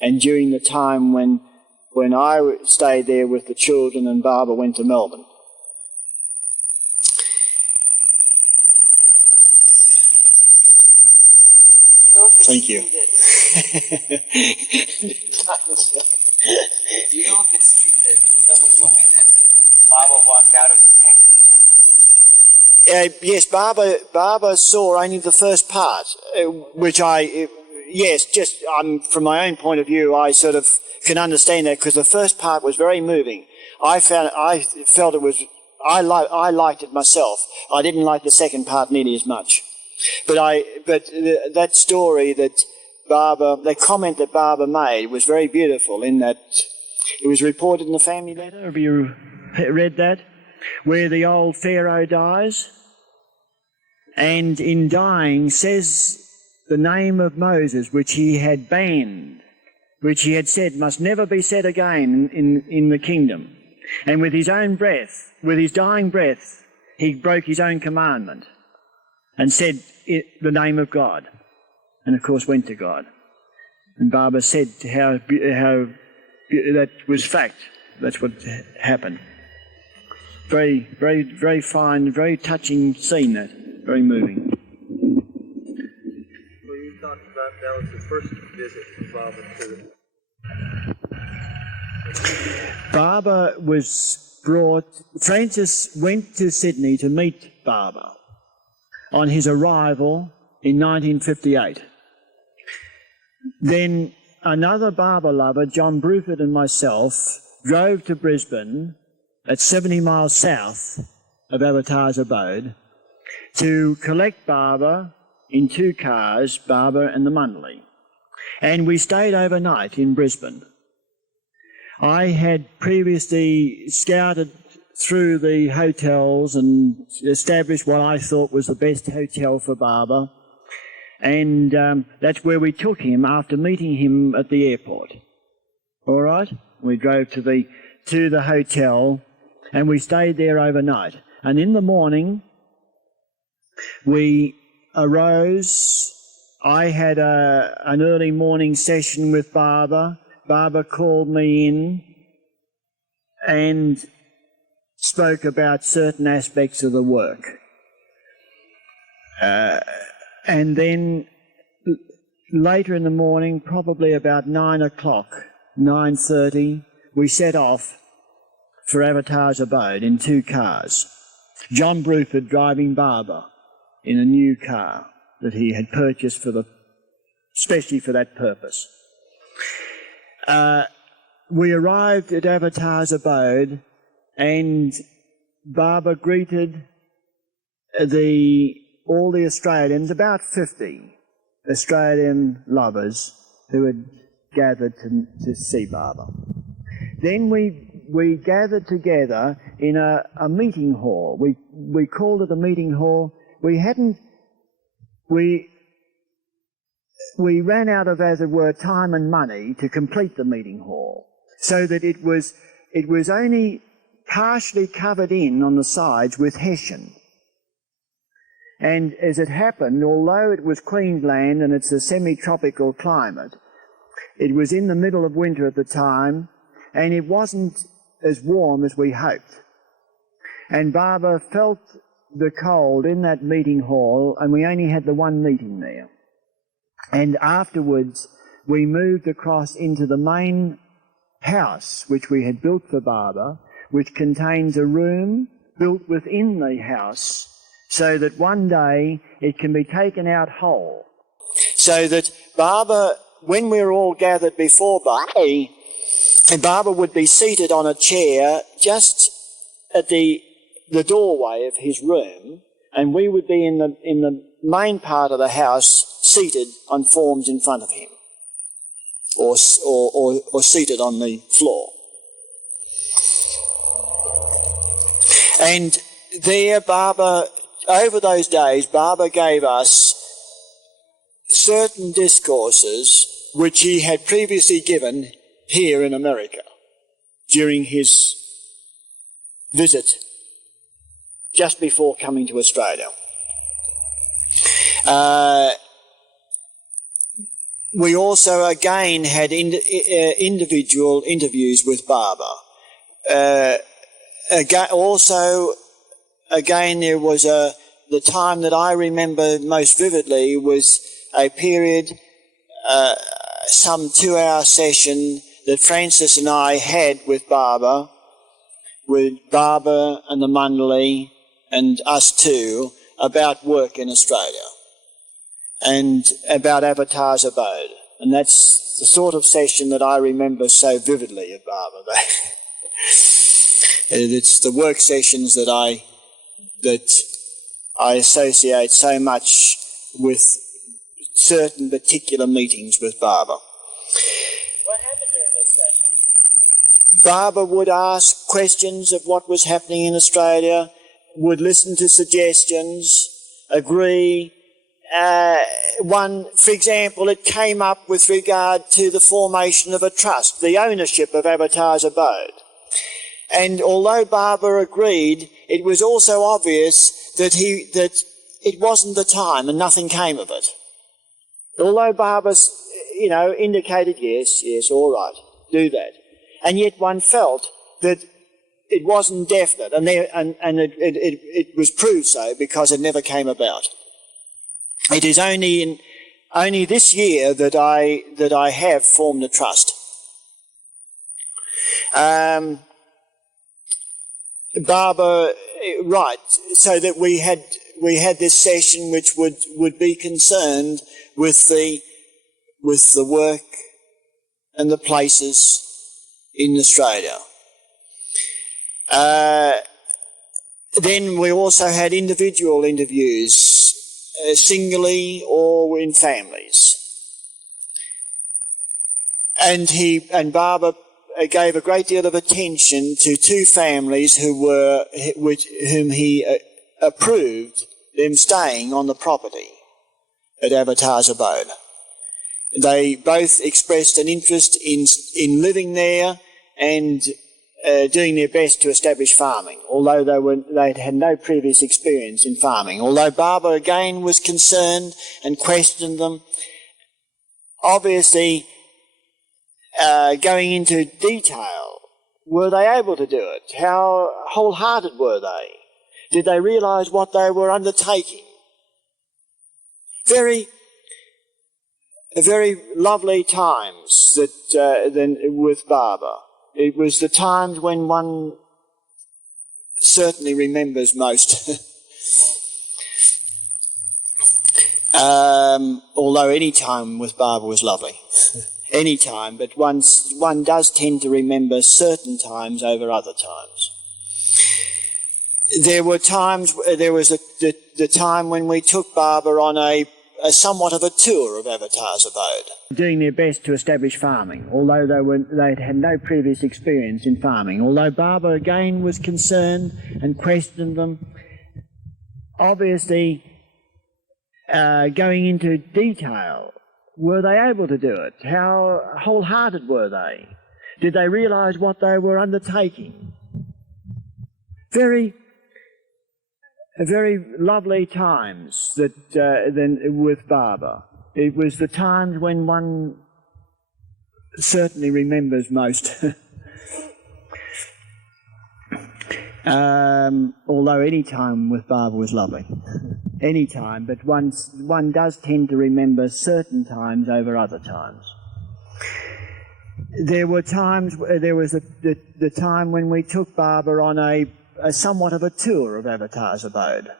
And during the time when I stayed there with the children and Baba went to Melbourne. Thank you. Do you know if it's true that someone told me that Baba walked out of the Ten Commandments? Yes, Baba saw only the first part, which from my own point of view, I sort of can understand that because the first part was very moving. I felt it was. I liked it myself. I didn't like the second part nearly as much. But that story that the comment that Baba made was very beautiful in that it was reported in the family letter. Have you read that? Where the old Pharaoh dies, and in dying says the name of Moses, which he had banned, which he had said must never be said again in the kingdom. And with his own breath, with his dying breath, he broke his own commandment and said the name of God, and of course went to God. And Baba said how that was fact. That's what happened. Very, very, very fine, very touching scene. That very moving. Well, you talked about that was the first visit of Baba to Baba was brought. Francis went to Sydney to meet Baba on his arrival in 1958. Then another Baba lover, John Bruford, and myself drove to Brisbane, at 70 miles south of Avatar's abode, to collect Baba in 2 cars, Baba and the Mandali. And we stayed overnight in Brisbane. I had previously scouted through the hotels and established what I thought was the best hotel for Baba. And that's where we took him after meeting him at the airport. All right? We drove to the hotel and we stayed there overnight. And in the morning, we arose. I had an early morning session with Baba. Baba called me in and spoke about certain aspects of the work. And then later in the morning, probably about 9 o'clock, 9:30, we set off for Avatar's abode in 2 cars. John Bruford driving Baba in a new car that he had purchased especially for that purpose. We arrived at Avatar's abode and Baba greeted all the Australians, about 50 Australian lovers who had gathered to see Baba. Then we we gathered together in a meeting hall. We called it a meeting hall. We ran out of, as it were, time and money to complete the meeting hall, so that it was only partially covered in on the sides with hessian. And as it happened, although it was Queensland and it's a semi-tropical climate, it was in the middle of winter at the time, and it wasn't as warm as we hoped. And Barbara felt the cold in that meeting hall, and we only had the one meeting there. And afterwards, we moved across into the main house, which we had built for Barbara, which contains a room built within the house, so that one day it can be taken out whole. So that Barbara, when we're all gathered before Barbara, and Barbara would be seated on a chair just at the doorway of his room, and we would be in the main part of the house, seated on forms in front of him, or seated on the floor. And there, Barbara, over those days, Barbara gave us certain discourses which he had previously given here in America during his visit just before coming to Australia. We also again had individual interviews with Barbara. Again, there was the time that I remember most vividly was a period, some 2-hour session that Francis and I had with Barbara and the Mandali and us too, about work in Australia and about Avatar's abode. And that's the sort of session that I remember so vividly of Barbara. It's the work sessions that I associate so much with certain particular meetings with Barbara. What happened during those sessions? Barbara would ask questions of what was happening in Australia, would listen to suggestions, agree. For example, it came up with regard to the formation of a trust, the ownership of Avatar's abode. And although Barbara agreed, it was also obvious that it wasn't the time and nothing came of it. Although Barbara, indicated, yes, all right, do that. And yet one felt that it wasn't definite, and it was proved so because it never came about. It is only this year that I have formed a trust. Barbara, right, so that we had this session which would be concerned with the work and the places in Australia. Then we also had individual interviews, singly or in families. And Barbara gave a great deal of attention to 2 families whom he approved them staying on the property at Avatar's abode. They both expressed an interest in living there and doing their best to establish farming, although they'd had no previous experience in farming. Although Barbara again was concerned and questioned them, obviously going into detail, were they able to do it? How wholehearted were they? Did they realise what they were undertaking? Very lovely times with Barbara. It was the times when one certainly remembers most. Although any time with Barbara was lovely. Any time, but one does tend to remember certain times over other times. There was the time when we took Barbara on a somewhat of a tour of Avatar's abode. Doing their best to establish farming, although they'd had no previous experience in farming. Although Baba again was concerned and questioned them, obviously going into detail. Were they able to do it? How wholehearted were they? Did they realise what they were undertaking? Very lovely times that then with Baba. It was the times when one certainly remembers most. Although any time with Baba was lovely. Any time, but one does tend to remember certain times over other times. There were times, there was the time when we took Baba on a somewhat of a tour of Avatar's abode.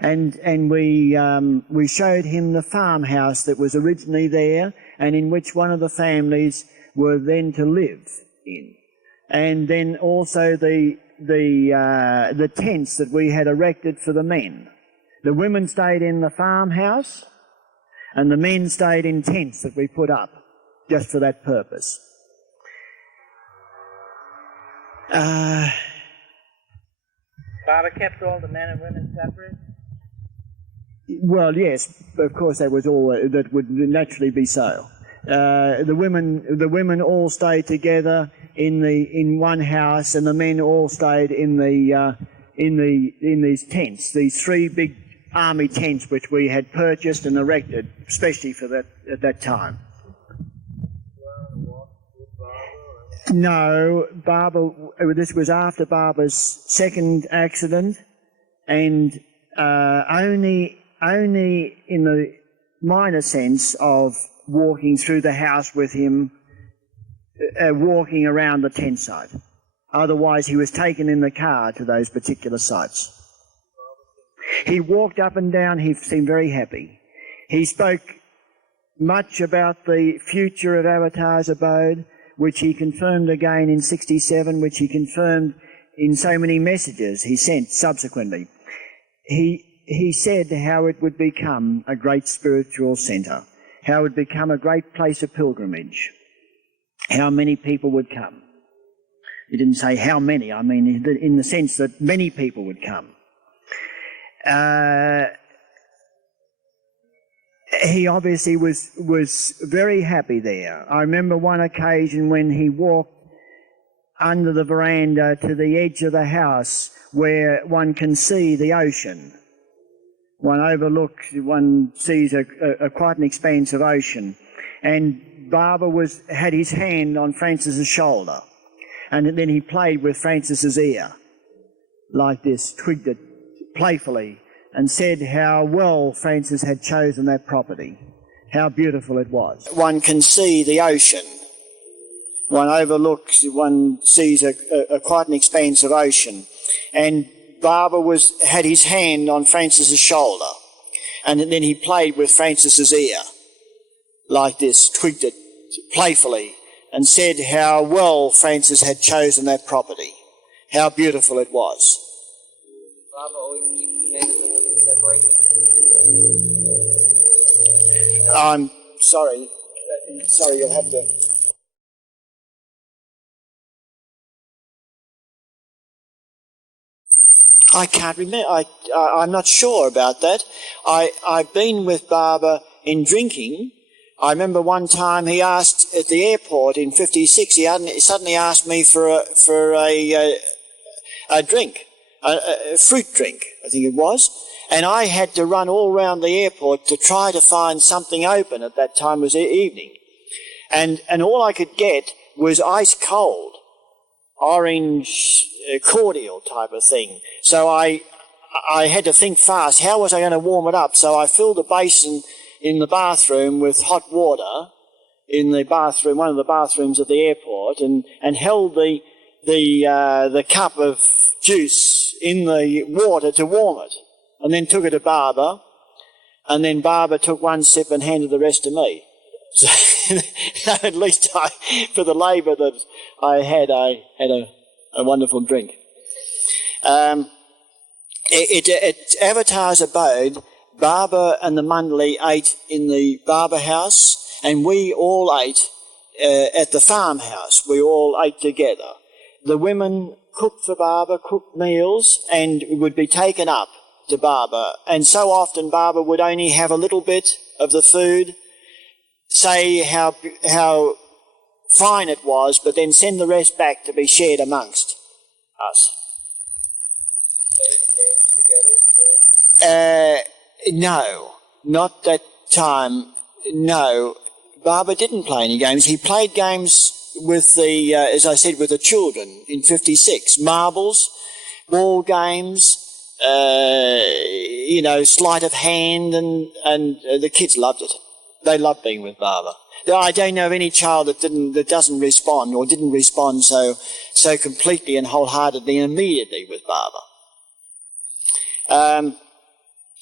And we showed him the farmhouse that was originally there and in which one of the families were then to live in. And then also the tents that we had erected for the men. The women stayed in the farmhouse and the men stayed in tents that we put up just for that purpose. Baba kept all the men and women separate? Well, yes, of course that would naturally be so. The women all stayed together in one house, and the men all stayed in these tents, these three big army tents which we had purchased and erected, especially for that at that time. No, Baba. This was after Baba's second accident, and only in the minor sense of walking through the house with him, walking around the tent site. Otherwise, he was taken in the car to those particular sites. He walked up and down. He seemed very happy. He spoke much about the future of Avatar's abode, which he confirmed again in '67, which he confirmed in so many messages he sent subsequently. He said how it would become a great spiritual centre, how it would become a great place of pilgrimage, how many people would come. He didn't say how many, I mean in the sense that many people would come. He obviously was very happy there. I remember one occasion when he walked under the veranda to the edge of the house where one can see the ocean. One sees quite an expanse of ocean. And Baba had his hand on Francis's shoulder. And then he played with Francis's ear, like this, twigged it playfully, and said how well Francis had chosen that property, how beautiful it was. One can see the ocean. One sees quite an expanse of ocean. And Baba had his hand on Francis's shoulder, and then he played with Francis's ear, like this, twigged it playfully, and said how well Francis had chosen that property, how beautiful it was. Baba always keep the men and the women separated? I'm sorry. Sorry, you'll have to... I can't remember. I'm not sure about that. I've been with Baba in drinking. I remember one time he asked at the airport in '56. He suddenly asked me for a drink, a fruit drink, I think it was, and I had to run all around the airport to try to find something open. At that time it was evening, and all I could get was ice cold orange cordial type of thing. So I had to think fast. How was I going to warm it up? So I filled a basin in the bathroom with hot water in the bathroom, one of the bathrooms at the airport, and held the cup of juice in the water to warm it, and then took it to Baba, and then Baba took one sip and handed the rest to me. So at least for the labour that I had a wonderful drink. At Avatar's abode, Baba and the Mandali ate in the Baba house, and we all ate at the farmhouse. We all ate together. The women cooked for Baba, cooked meals, and would be taken up to Baba. And so often Baba would only have a little bit of the food, say how fine it was, but then send the rest back to be shared amongst us. No, not that time. No, Baba didn't play any games. He played games with the, as I said, with the children in '56. Marbles, ball games, sleight of hand, and the kids loved it. They loved being with Baba. I don't know of any child that doesn't respond or didn't respond so completely and wholeheartedly and immediately with Baba.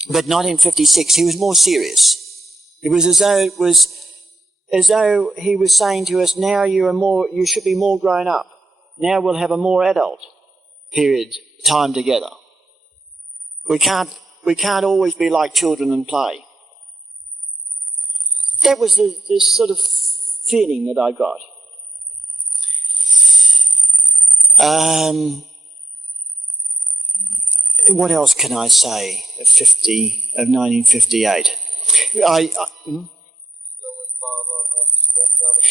But not in '56. He was more serious. It was as though he was saying to us, now you should be more grown up. Now we'll have a more adult time together. We can't always be like children and play. That was the sort of feeling that I got. What else can I say of 1958?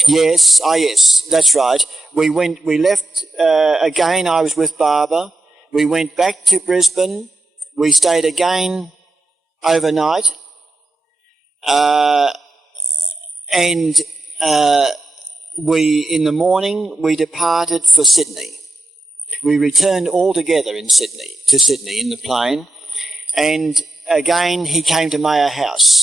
Yes, that's right. We left again. I was with Baba. We went back to Brisbane. We stayed again overnight. In the morning, we departed for Sydney. We returned all together to Sydney in the plane. And again, he came to Meher House.